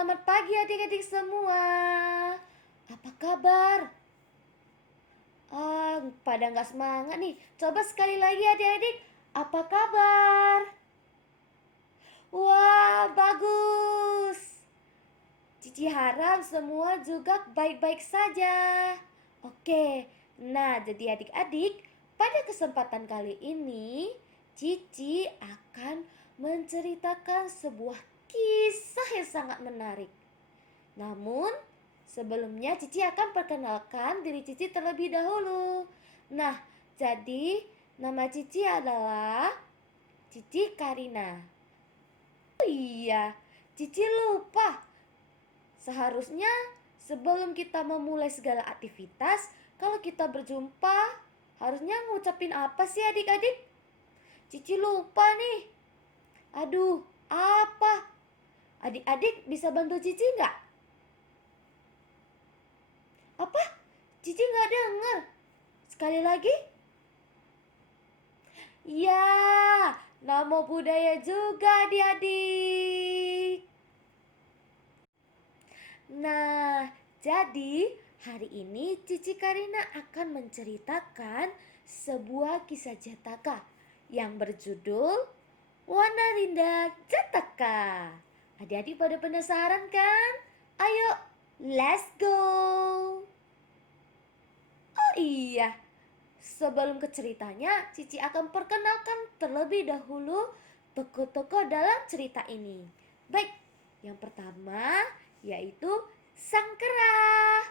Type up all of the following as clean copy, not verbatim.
Selamat pagi adik-adik semua. Apa kabar? Pada nggak semangat nih. Coba sekali lagi adik-adik. Apa kabar? Wah, bagus. Cici harap semua juga baik-baik saja. Oke, nah jadi adik-adik, pada kesempatan kali ini Cici akan menceritakan sebuah kisah yang sangat menarik. Namun, sebelumnya Cici akan perkenalkan diri Cici terlebih dahulu. Nah, jadi nama Cici adalah Cici Karina. Oh iya, Cici lupa. Seharusnya sebelum kita memulai segala aktivitas, kalau kita berjumpa, harusnya ngucapin apa sih adik-adik? Cici lupa nih. Aduh, apa? Adik-adik bisa bantu Cici nggak? Apa? Cici nggak dengar. Sekali lagi. Ya, nama budaya juga adik-adik. Nah, jadi hari ini Cici Karina akan menceritakan sebuah kisah Jataka yang berjudul Wanarinda Jataka. Adik-adik pada penasaran kan? Ayo, let's go! Oh iya, sebelum ke ceritanya, Cici akan perkenalkan terlebih dahulu tokoh-tokoh dalam cerita ini. Baik, yang pertama yaitu sang kera.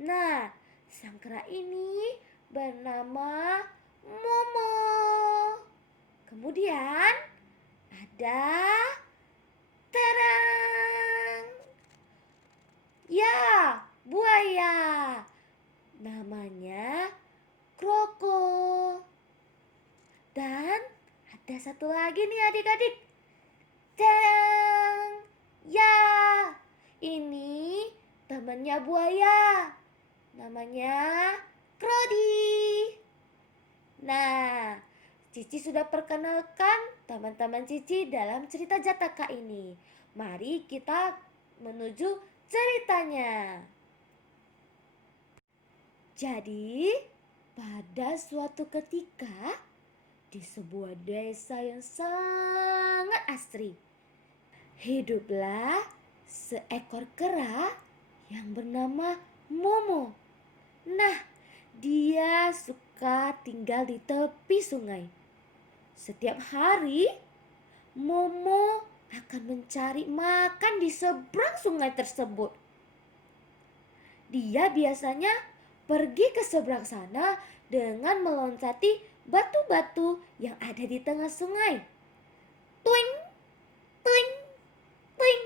Nah, sang kera ini bernama Momo. Kemudian ada terang. Ya, buaya. Namanya Kroko. Dan ada satu lagi nih adik-adik. Tadang! Ya, ini temannya buaya. Namanya Krodi. Nah, Cici sudah perkenalkan teman-teman Cici dalam cerita Jataka ini. Mari kita menuju ceritanya. Jadi, pada suatu ketika di sebuah desa yang sangat asri, hiduplah seekor kera yang bernama Momo. Nah, dia suka tinggal di tepi sungai. Setiap hari, Momo akan mencari makan di seberang sungai tersebut. Dia biasanya pergi ke seberang sana dengan meloncati batu-batu yang ada di tengah sungai. Tuing, tuing, tuing.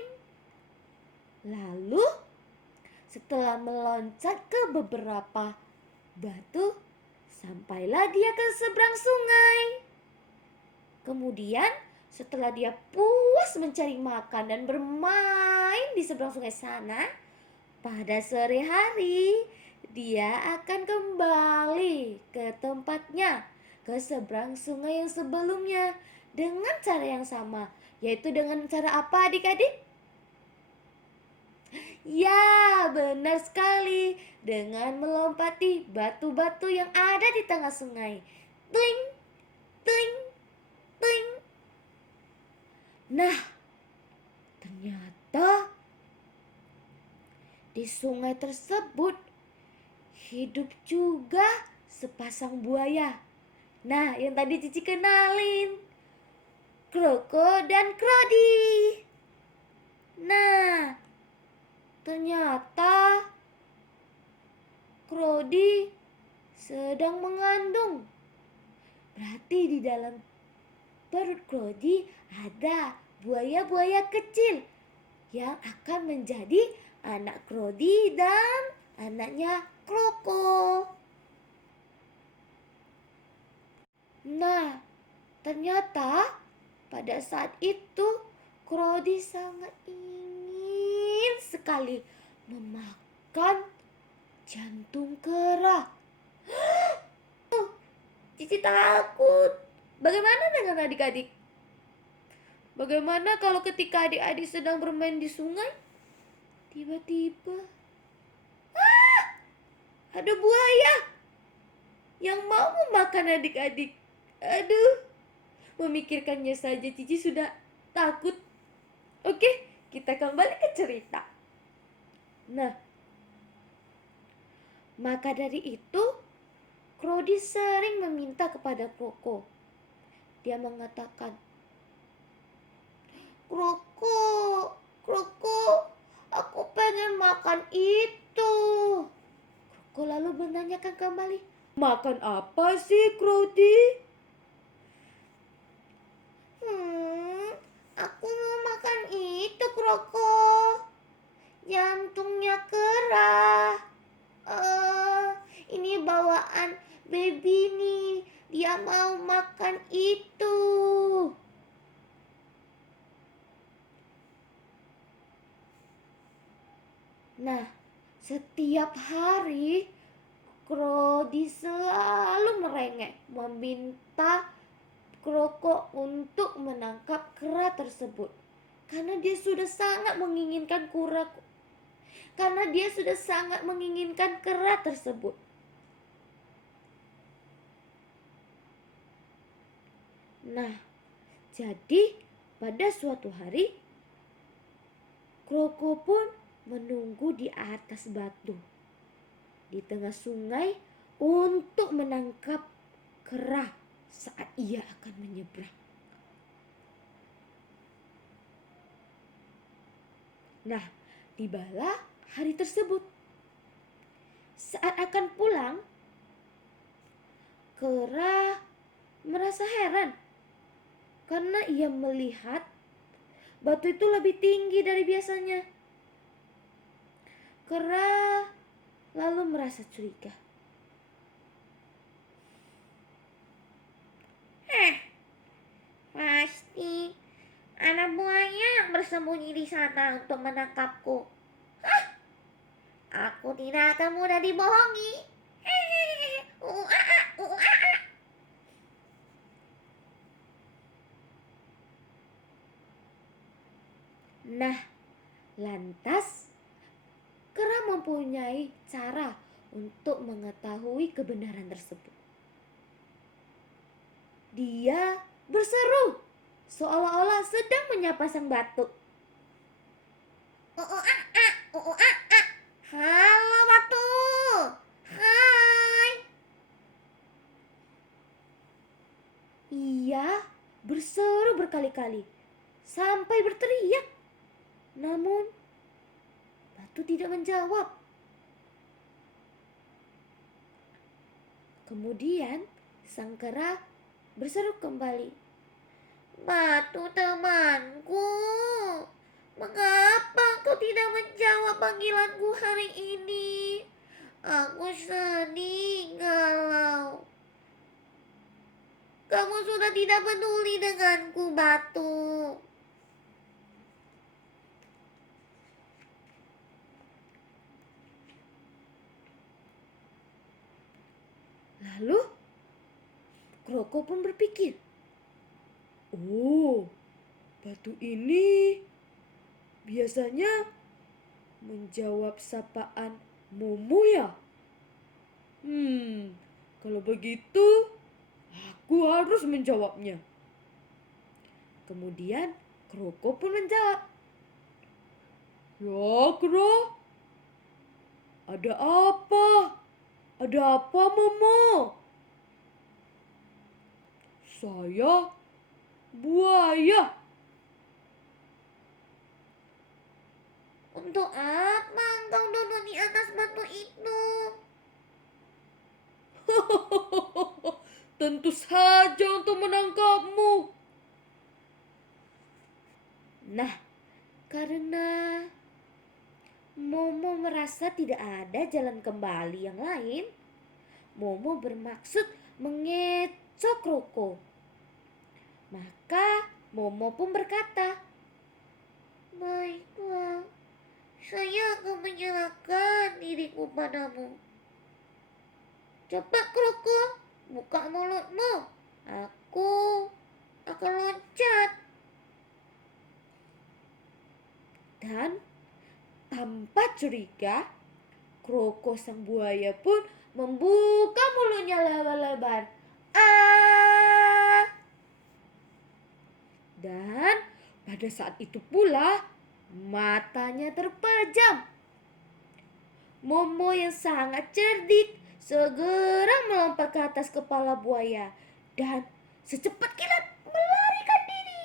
Lalu setelah meloncat ke beberapa batu, sampailah dia ke seberang sungai. Kemudian setelah dia puas mencari makan dan bermain di seberang sungai sana, pada sore hari dia akan kembali ke tempatnya, ke seberang sungai yang sebelumnya dengan cara yang sama. Yaitu dengan cara apa adik-adik? Ya, benar sekali. Dengan melompati batu-batu yang ada di tengah sungai. Tuing, tuing, tuing. Nah, ternyata di sungai tersebut hidup juga sepasang buaya. Nah, yang tadi Cici kenalin, Kroko dan Krodi. Nah, ternyata Krodi sedang mengandung. Berarti di dalam perut Krodi ada buaya-buaya kecil yang akan menjadi anak Krodi dan anaknya Kroko. Nah, ternyata pada saat itu Krodi sangat ingin sekali memakan jantung kera. Cici takut. Bagaimana dengan adik-adik? Bagaimana kalau ketika adik-adik sedang bermain di sungai? Tiba-tiba ada buaya yang mau memakan adik-adik. Aduh, memikirkannya saja Cici sudah takut. Oke, kita kembali ke cerita. Nah, maka dari itu Krodi sering meminta kepada Kroko. Dia mengatakan, Kroko, Kroko, aku pengen makan itu. Kroko lalu menanyakan kembali, makan apa sih, Krodi? Aku mau makan itu, Kroko. Jantungnya kera. Ini bawaan baby nih. Dia mau makan itu. Nah, setiap hari Krodi selalu merengek meminta Kroko untuk menangkap kera tersebut. Karena dia sudah sangat menginginkan kera tersebut. Nah, jadi pada suatu hari Kroko pun menunggu di atas batu di tengah sungai untuk menangkap kera saat ia akan menyeberang. Nah, tibalah hari tersebut. Saat akan pulang, kera merasa heran karena ia melihat batu itu lebih tinggi dari biasanya. Kera lalu merasa curiga. Pasti ada buaya yang bersembunyi di sana untuk menangkapku. Aku tidak akan mudah dibohongi. Nah, lantas kera mempunyai cara untuk mengetahui kebenaran tersebut. Dia berseru seolah-olah sedang menyapa sang batu. Halo batu. Hai. Ia berseru berkali-kali sampai berteriak. Namun batu tidak menjawab. Kemudian sang kera berseru kembali. Batu temanku, mengapa kau tidak menjawab panggilanku hari ini? Aku sedih galau. Kamu sudah tidak peduli denganku, batu. Lalu Kroko pun berpikir, oh, batu ini biasanya menjawab sapaan Momo ya? Kalau begitu aku harus menjawabnya. Kemudian Kroko pun menjawab, ya Kro, ada apa? Ada apa Momo? Saya buaya. Untuk apa engkau duduk di atas batu itu? Tentu saja untuk menangkapmu. Nah, karena Momo merasa tidak ada jalan kembali yang lain, Momo bermaksud mengecoh Kroko. Maka Momo pun berkata, baiklah, saya akan menyerahkan diriku padamu. Cepat Kroko, buka mulutmu. Aku akan loncat. Dan Tanpa curiga, Kroko sang buaya pun membuka mulutnya lebar-lebar. Ah! Dan pada saat itu pula matanya terpejam. Momo yang sangat cerdik segera melompat ke atas kepala buaya dan secepat kilat melarikan diri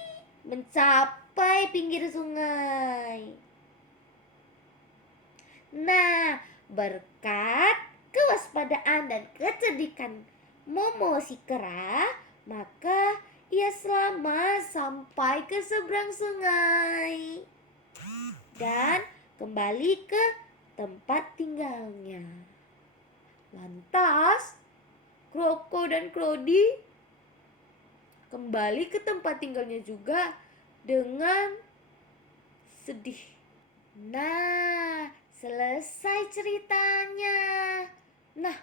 mencapai pinggir sungai. Nah, berkat kewaspadaan dan kecerdikan Momo si kera, maka ia selamat sampai ke seberang sungai dan kembali ke tempat tinggalnya. Lantas, Kroko dan Krodi kembali ke tempat tinggalnya juga dengan sedih. Nah, selesai ceritanya. Nah,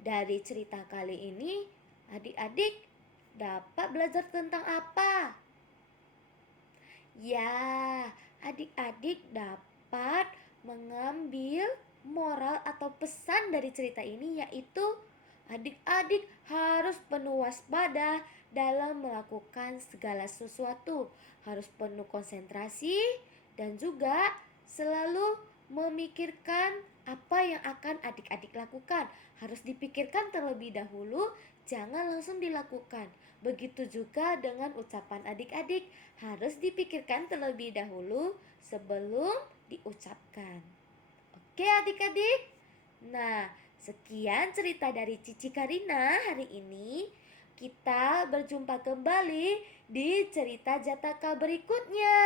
dari cerita kali ini adik-adik dapat belajar tentang apa? Ya, adik-adik dapat mengambil moral atau pesan dari cerita ini, yaitu adik-adik harus penuh waspada dalam melakukan segala sesuatu, harus penuh konsentrasi dan juga selalu memikirkan apa yang akan adik-adik lakukan. Harus dipikirkan terlebih dahulu, jangan langsung dilakukan. Begitu juga dengan ucapan adik-adik, harus dipikirkan terlebih dahulu sebelum diucapkan. Oke adik-adik? Nah, sekian cerita dari Cici Karina hari ini. Kita berjumpa kembali di cerita Jataka berikutnya.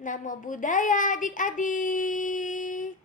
Namo Buddhaya adik-adik.